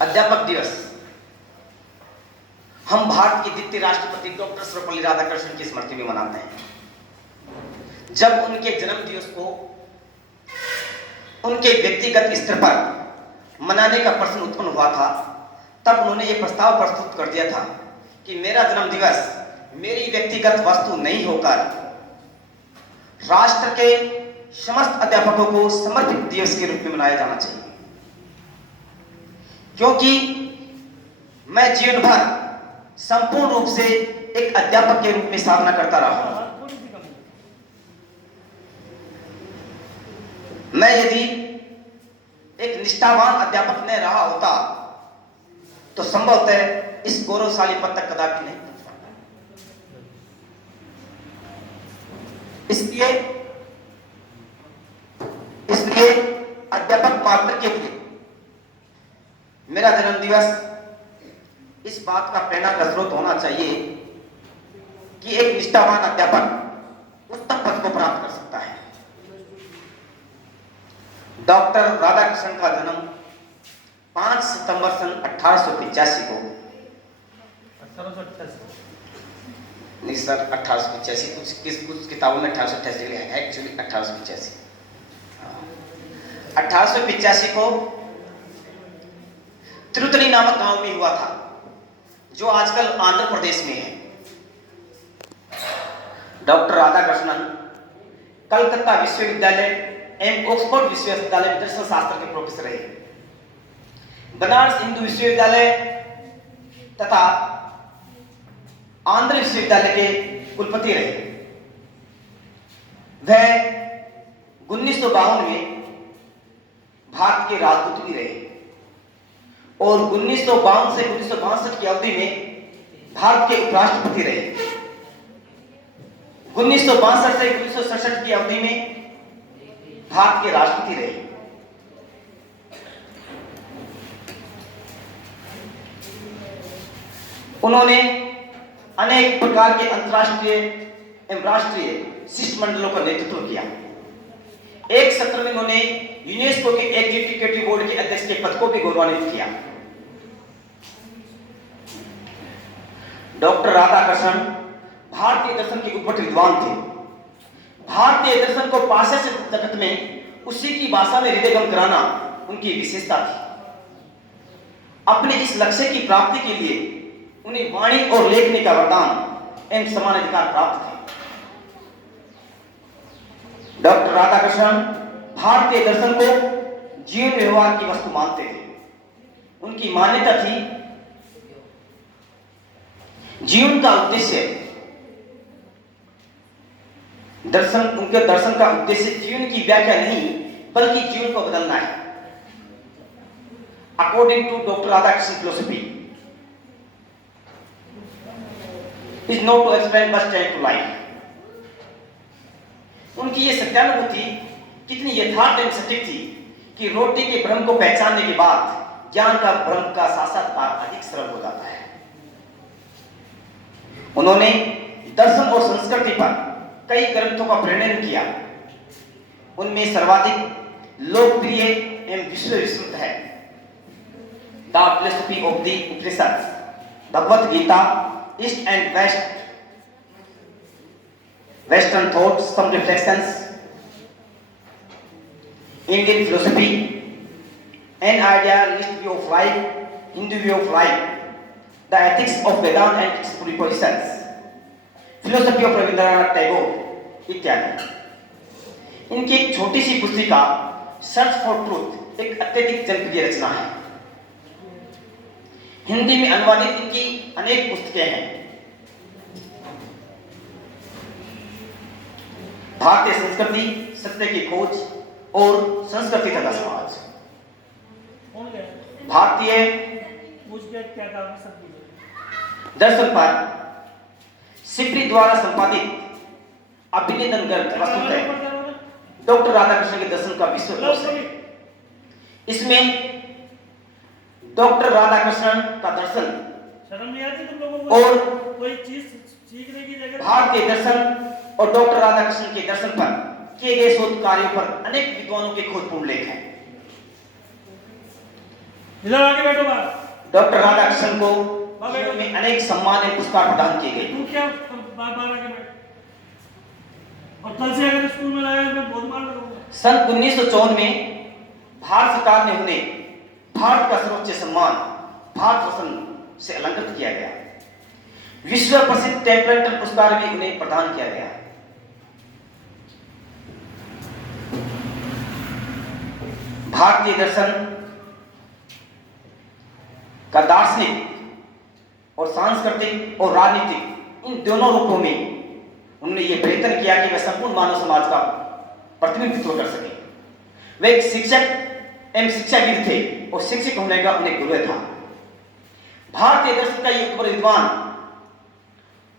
अध्यापक दिवस हम भारत के द्वितीय राष्ट्रपति डॉक्टर सर्वपल्ली राधाकृष्णन की स्मृति में मनाते हैं। जब उनके जन्म दिवस को उनके व्यक्तिगत स्तर पर मनाने का प्रश्न उत्पन्न हुआ था, तब उन्होंने ये प्रस्ताव प्रस्तुत कर दिया था कि मेरा जन्म दिवस मेरी व्यक्तिगत वस्तु नहीं होकर राष्ट्र के समस्त अध्यापकों को समर्पित दिवस के रूप में मनाया जाना चाहिए, क्योंकि मैं जीवन भर संपूर्ण रूप से एक अध्यापक के रूप में साधना करता रहा हूं। मैं यदि एक निष्ठावान अध्यापक न रहा होता तो संभवतः इस गौरवशाली पद तक कदापि नहीं पहुंच पाता। इसलिए अध्यापक मात्र के लिए मेरा जन्म दिवस इस बात का प्रेरणा का स्रोत होना चाहिए कि एक निष्ठावान अध्यापक उत्तम पद को प्राप्त कर सकता है। डॉक्टर राधाकृष्णन का जन्म 5 सितंबर सन 1885 को नहीं सर 1885 कुछ किताबों में 1888 है, एक्चुअली 1885 को तिरुतनी नामक गांव में हुआ था, जो आजकल आंध्र प्रदेश में है। डॉक्टर राधाकृष्णन कलकत्ता विश्वविद्यालय एवं ऑक्सफोर्ड विश्वविद्यालय में दर्शन शास्त्र के प्रोफेसर रहे। बनारस हिंदू विश्वविद्यालय तथा आंध्र विश्वविद्यालय के कुलपति रहे। वह 1952 में भारत के राजदूत भी रहे और 1952 से 1962 की अवधि में भारत के उपराष्ट्रपति रहे। 1962 से 1967 की अवधि में भारत के राष्ट्रपति रहे। उन्होंने अनेक प्रकार के अंतर्राष्ट्रीय एवं राष्ट्रीय शिष्टमंडलों का नेतृत्व किया। एक सत्र में उन्होंने यूनेस्को के एग्जीक्यूटिव बोर्ड के अध्यक्ष के पद को भी गौरवान्वित किया। डॉक्टर राधाकृष्णन भारतीय दर्शन के उद्भट विद्वान थे। भारतीय दर्शन को पाश्चात्य जगत में उसी की भाषा में हृदयगम कराना उनकी विशेषता थी। अपने इस लक्ष्य की प्राप्ति के लिए उन्हें वाणी और लेखनी का वरदान एवं समान अधिकार प्राप्त थे। डॉक्टर राधाकृष्णन भारतीय दर्शन को जीवन व्यवहार की वस्तु मानते थे। उनकी मान्यता थी जीवन का उद्देश्य उनके दर्शन का उद्देश्य जीवन की व्याख्या नहीं बल्कि जीवन को बदलना है। According to doctor Radhakrishnan philosophy is not to explain but change to life। उनकी ये सत्यानुभूति कितनी यथार्थ एवं सटीक थी कि रोटी के भ्रम को पहचानने के बाद ज्ञान का भ्रम का साक्षात्कार अधिक सरल हो जाता है। उन्होंने दर्शन और संस्कृति पर कई ग्रंथों का प्रणयन किया। उनमें सर्वाधिक लोकप्रिय एवं विश्व विस्तृत है the philosophy of the Upanishad, Bhagavad Gita, east and western thoughts, some reflections, Indian philosophy, an idealist view of life, Hindu view of life, the ethics of Vedanta and its prepositions, philosophy of Rabindranath Tagore इत्यादि। इनकी एक छोटी सी पुस्तिका सर्च फॉर ट्रूथ एक अत्यधिक जनप्रिय रचना है। हिंदी में अनुवादित इनकी अनेक पुस्तकें हैं। भारतीय संस्कृति, सत्य की खोज और संस्कृति तथा समाज। भारतीय दर्शन पर सिप्री द्वारा संपादित अभिनिधन ग्रंथ प्रस्तुत है। डॉक्टर राधाकृष्णन के दर्शन का विश्वकोश है। इसमें डॉक्टर राधाकृष्णन का दर्शन शर्म नहीं आती तुम लोगों को? और कोई चीज सीखने की जगह भारतीय दर्शन और डॉक्टर राधाकृष्णन के दर्शन पर किए गए शोध कार्यों पर अनेक विद्वानों के खोजपूर्ण लेख हैं। इधर आके बैठो बाहर। डॉक्टर राधाकृष्णन को जीवन में अनेक सम्मान एवं पुरस्कार प्रदान किए गए। तू क्या बाहर बाहर आके बैठ। और कल से अगर स्कूल में लाया मैं बहुत मार लूंगा। सन 1954 में भारत सरकार ने उन्हें भारत का सर्वोच्च सम्मान भारत रत्न से अलंकृत किया गया। विश्व प्रसिद्ध टेम्पलेटन पुरस्कार भी उन्हें प्रदान किया गया। भारतीय दर्शन का दार्शनिक और सांस्कृतिक और राजनीतिक इन दोनों रूपों में उन्होंने ये प्रयत्न किया कि वे संपूर्ण मानव समाज का प्रतिनिधित्व कर सके। वे एक शिक्षक एवं शिक्षाविद थे और शिक्षक होने का उन्हें गुरु था। भारतीय दर्शन का ये उत्तर विद्वान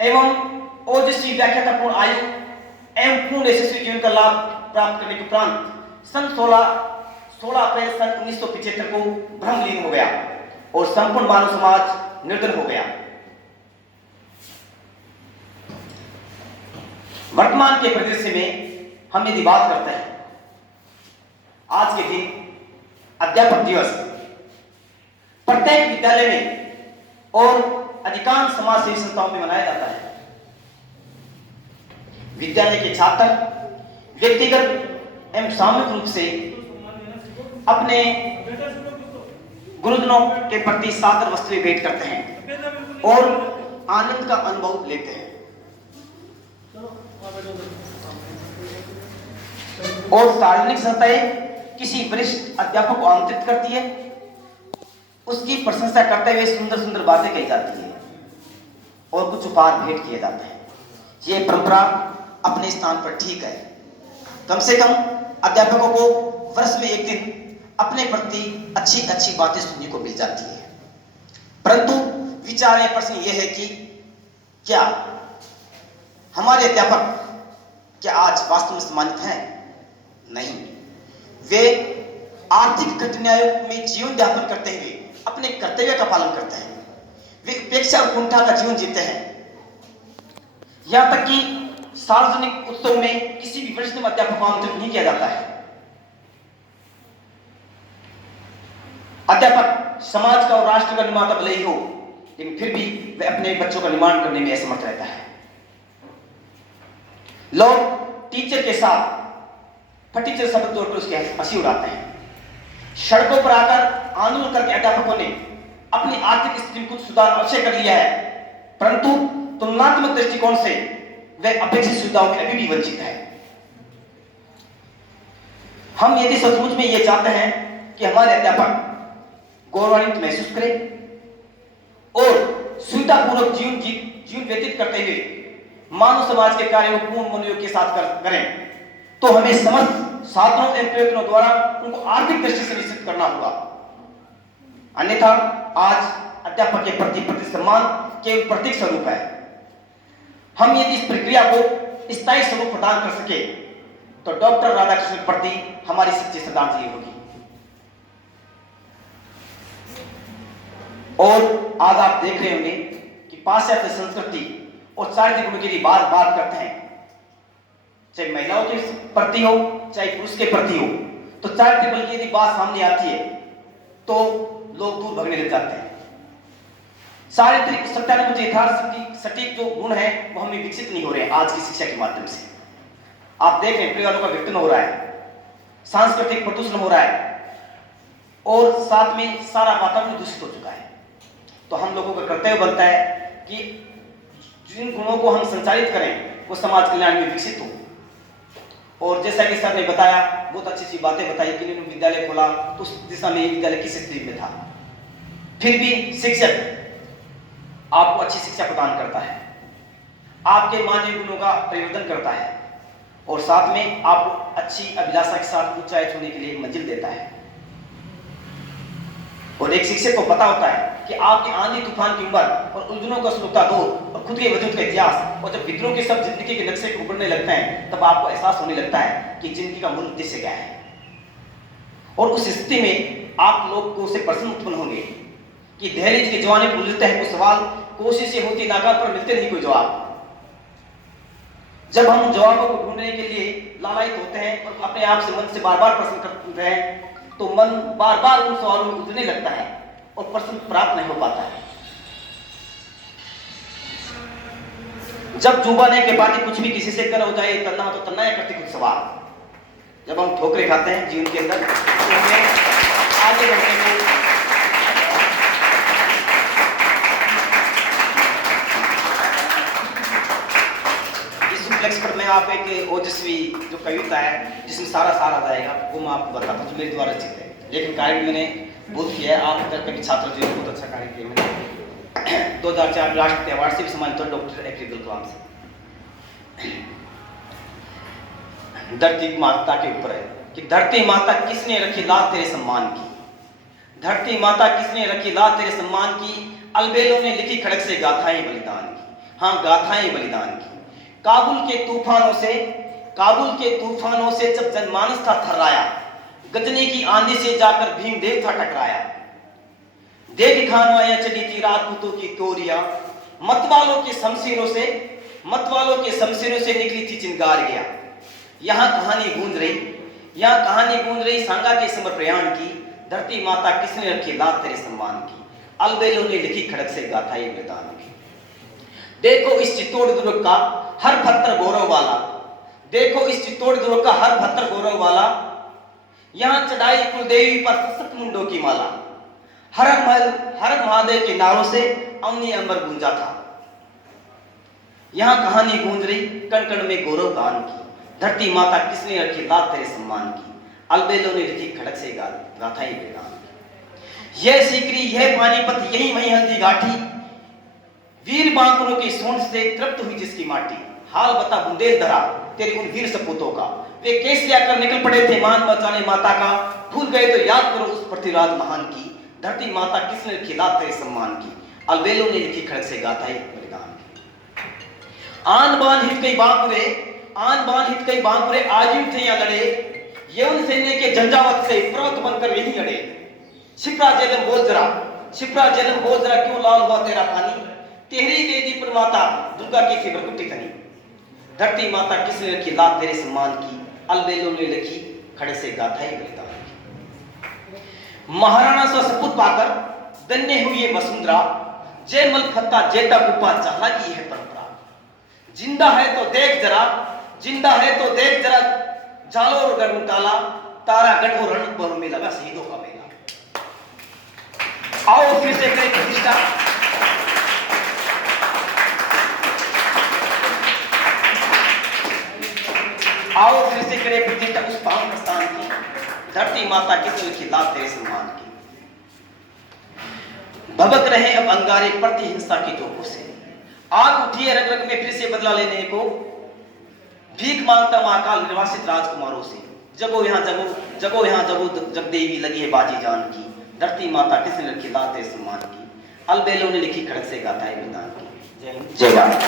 एवं ओजस्वी व्याख्यातापूर्ण आयु एवं पूर्ण यशस्वी जीवन का लाभ प्राप्त करने के उपरांत सन 16 अप्रैल सन 1975 को ब्रह्मलीन हो गया और संपूर्ण मानव समाज निर्धन हो गया। वर्तमान के परिदृश्य में हम यदि बात करते हैं, आज के दिन अध्यापक दिवस प्रत्येक विद्यालय में और अधिकांश समाज सेवी संस्थाओं में मनाया जाता है। विद्यालय के छात्र व्यक्तिगत एवं सामूहिक रूप से अपने गुरुजनों के प्रति सादर वस्तुएं भेंट करते हैं और आनंद का अनुभव लेते हैं। और सार्वजनिक संस्थाएं किसी वरिष्ठ अध्यापक को आमंत्रित करती है, उसकी प्रशंसा करते हुए सुंदर सुंदर बातें कही जाती है और कुछ उपहार भेंट किए जाते हैं। ये परंपरा अपने स्थान पर ठीक है। कम से कम अध्यापकों को वर्ष में एक दिन अपने प्रति अच्छी अच्छी बातें सुनने को मिल जाती है। परंतु विचार या प्रश्न यह है कि क्या हमारे अध्यापक क्या आज वास्तव में सम्मानित हैं? नहीं। वे आर्थिक कठिनाइयों में जीवन यापन करते हुए अपने कर्तव्य का पालन करते हैं। वे उपेक्षा और कुंठा का जीवन जीते हैं। यहां तक कि सार्वजनिक उत्सव में किसी भी वरिष्ठ अध्यापक को आमंत्रित नहीं किया जाता है। अध्यापक समाज का और राष्ट्र का निर्माता भले ही हो, लेकिन फिर भी वह अपने बच्चों का निर्माण करने में असमर्थ रहता है। लोग टीचर के साथ फटीचर शब्द तौर पर उसकी हंसी उड़ाते हैं। सड़कों पर आकर आंदोलन करके अध्यापकों ने अपनी आर्थिक स्थिति में कुछ सुधार अवश्य कर लिया है, परंतु तुलनात्मक दृष्टिकोण से वह अपेक्षित सुविधाओं में अभी भी वंचित है। हम यदि सचमुच में यह चाहते हैं कि हमारे अध्यापक गौरवान्वित महसूस करें और सुविधापूर्वक जीवन व्यतीत करते हुए मानव समाज के कार्यों को पूर्ण मनोयोग के साथ करें, तो हमें समस्त साधनों एवं प्रयत्नों द्वारा उनको आर्थिक दृष्टि से निश्चित करना होगा। अन्यथा आज अध्यापक के प्रति सम्मान केवल प्रतीक स्वरूप है। हम यदि इस प्रक्रिया को स्थायी स्वरूप प्रदान कर सके तो डॉक्टर राधाकृष्णन के प्रति हमारी सच्ची श्रद्धांजलि होगी। और आज आप देख रहे होंगे कि पाश्चात्य संस्कृति और चारित्रिक गुणों की बात करते हैं, चाहे महिलाओं के प्रति हो चाहे पुरुष के प्रति हो, तो चारित्रिक बल की यदि बात सामने आती है तो लोग दूर भगने लग जाते हैं। चारित्रिक सत्यानुमति यथार्थ सटीक जो गुण है वो हमें विकसित नहीं हो रहे हैं आज की शिक्षा के माध्यम से। आप देख रहे हैं परिवारों का विघटन हो रहा है, सांस्कृतिक प्रदूषण हो रहा है और साथ में सारा वातावरण दूषित हो चुका है। तो हम लोगों का कर्तव्य बनता है कि जिन गुणों को हम संचालित करें वो समाज कल्याण में विकसित हो। और जैसा कि सर ने बताया, बहुत अच्छी अच्छी बातें बताई कि इन्होंने विद्यालय खोला तो उस दिशा में ये विद्यालय किस स्थिति में था। फिर भी शिक्षक आपको अच्छी शिक्षा प्रदान करता है, आपके मानवीय गुणों का परिवर्तन करता है और साथ में आपको अच्छी अभिलाषा के साथ उच्चारित होने के लिए मंजिल देता है। और एक शिक्षक को पता होता है कि आपके आंधी तूफान की उम्र और उलझनों का सुलगता दौर और खुद के वजूद का इतिहास और जब विद्रोह के सब जिंदगी के नक्शे को उभरने लगते हैं तब आपको एहसास होने लगता है कि जिंदगी का मूल उद्देश्य क्या है। और उस स्थिति में आप लोग को से प्रश्न उत्पन्न होंगे कि दहलीज के जवाने पर उलझते हैं कुछ सवाल, कोशिशें होती नाकाम पर मिलते नहीं कोई जवाब। जब हम जवाबों को ढूंढने के लिए लालायित होते हैं और अपने आप से मन से बार बार प्रश्न करते हैं तो मन बार बार उन सवालों में उलझने लगता है और प्रश्न प्राप्त नहीं हो पाता है। जब जुबान के बातें कुछ भी किसी से कर हो जाए, करना हो तो करना है, करते कुछ सवाल। जब हम ठोकरे खाते हैं जीवन के अंदर, तो हमें आगे बढ़ने को इस उपलक्ष्य पर मैं आप एक ओजस्वी जो कविता है जिसमें सारा सार आ जाएगा, वो मैं आपको बताता हूँ, जो मेरे द्वारा रचित है। लेकिन कार्य मैंने बोध किया है, आप इधर कभी छात्र जो बहुत अच्छा कार्य किया मैंने 2004 राष्ट्रीय अवार्ड से भी सम्मानित हुआ डॉक्टर ए.पी. अब्दुल कलाम से। धरती माता के ऊपर है कि धरती माता किसने रखी लाज तेरे सम्मान की, धरती माता किसने रखी लाज तेरे सम्मान की, अलबेलों ने लिखी खड़क से गाथाएं बलिदान की। हाँ, गाथाएं बलिदान की। काबुल के तूफानों से जब जनमानस था थर्राया, गजनी की आंधी से जाकर भीमदेव था टकराया। देख खानवाया चली थी राजपूतों की तोरिया, मतवालों के शमशीरों से निकली थी चिंगार गया। यहाँ कहानी गूंज रही सांगा के समर प्रयाण की, धरती माता किसने रखी लाज तेरे सम्मान की, अलबेलों ने लिखी खड़क से गाथाएं बलिदान की। देखो इस चित्तौड़ दुर्ग का हर पत्थर गौरव वाला, देखो इस चित्तौड़ दुर्ग का हर पत्थर गौरव वाला, यहाँ चढ़ाई कुलदेवी पर सशक्त मुंडों की माला। हर महादेव के नारों से अवनी अंबर गूंजा था। यहाँ कहानी गूंज रही कण कण में गौरव गान की, धरती माता किसने रखी लाज तेरे सम्मान की, अलबेलों ने लिखी खड़क से गाथाएं बलिदान की। यह सीकरी, यह पानीपत, यही वही हल्दी घाटी, वीर बांकुरों की सोंड से तृप्त हुई जिसकी माटी। हाल बता बुंदेलधरा तेरे उन वीर सपूतों का, वे केसरिया कर निकल पड़े थे मान बचाने माता का। भूल गए तो याद करो उस पृथ्वीराज महान की, धरती माता किसने रखी लाज तेरे सम्मान की, अलबेलों ने लिखी खड़क से गाथाएं बलिदान की। आन बान हित कई बांकुरे आजीव थे या लड़े, यवन सैन्य के झंझावत से पर्वत बनकर यही अड़े। शिप्रा जेलम बोल जरा क्यों लाल हुआ तेरा पानी, तेरी वेदी पर माता दुर्गा की थी बरकुटी तनी। धरती माता किसने रखी लाज तेरे सम्मान की, अलबेलों ने लिखी खड़े से गाथाएं बलिदान की। महाराणा सा सपूत पाकर धन्य हुई ये वसुंधरा, जय मल फत्ता जेता गुप्पा चाला की है परंपरा। जिंदा है तो देख जरा, जालोर गढ़ मुटाला, तारागढ़ और रणपुर में लगा शहीदों का मेला। आओ फिर से करें प्रतिष्ठा, उस पावन प्रस्थान की, धरती माता किसने लिखी लाज तेरे सम्मान की। भबक रहे अब अंगारे प्रति हिंसा की जोकों से, आग उठी है रग रग में फिर से बदला लेने को। भीख मांगता महाकाल निर्वासित राजकुमारों से, जगो यहाँ जगदेवी लगी है बाजी जान की, धरती माता किसने लिखी लाज तेरे सम्मान की, अलबेलों ने लिखी खड़क से गाथाएं बलिदान की। जय हिंद, जय भारत।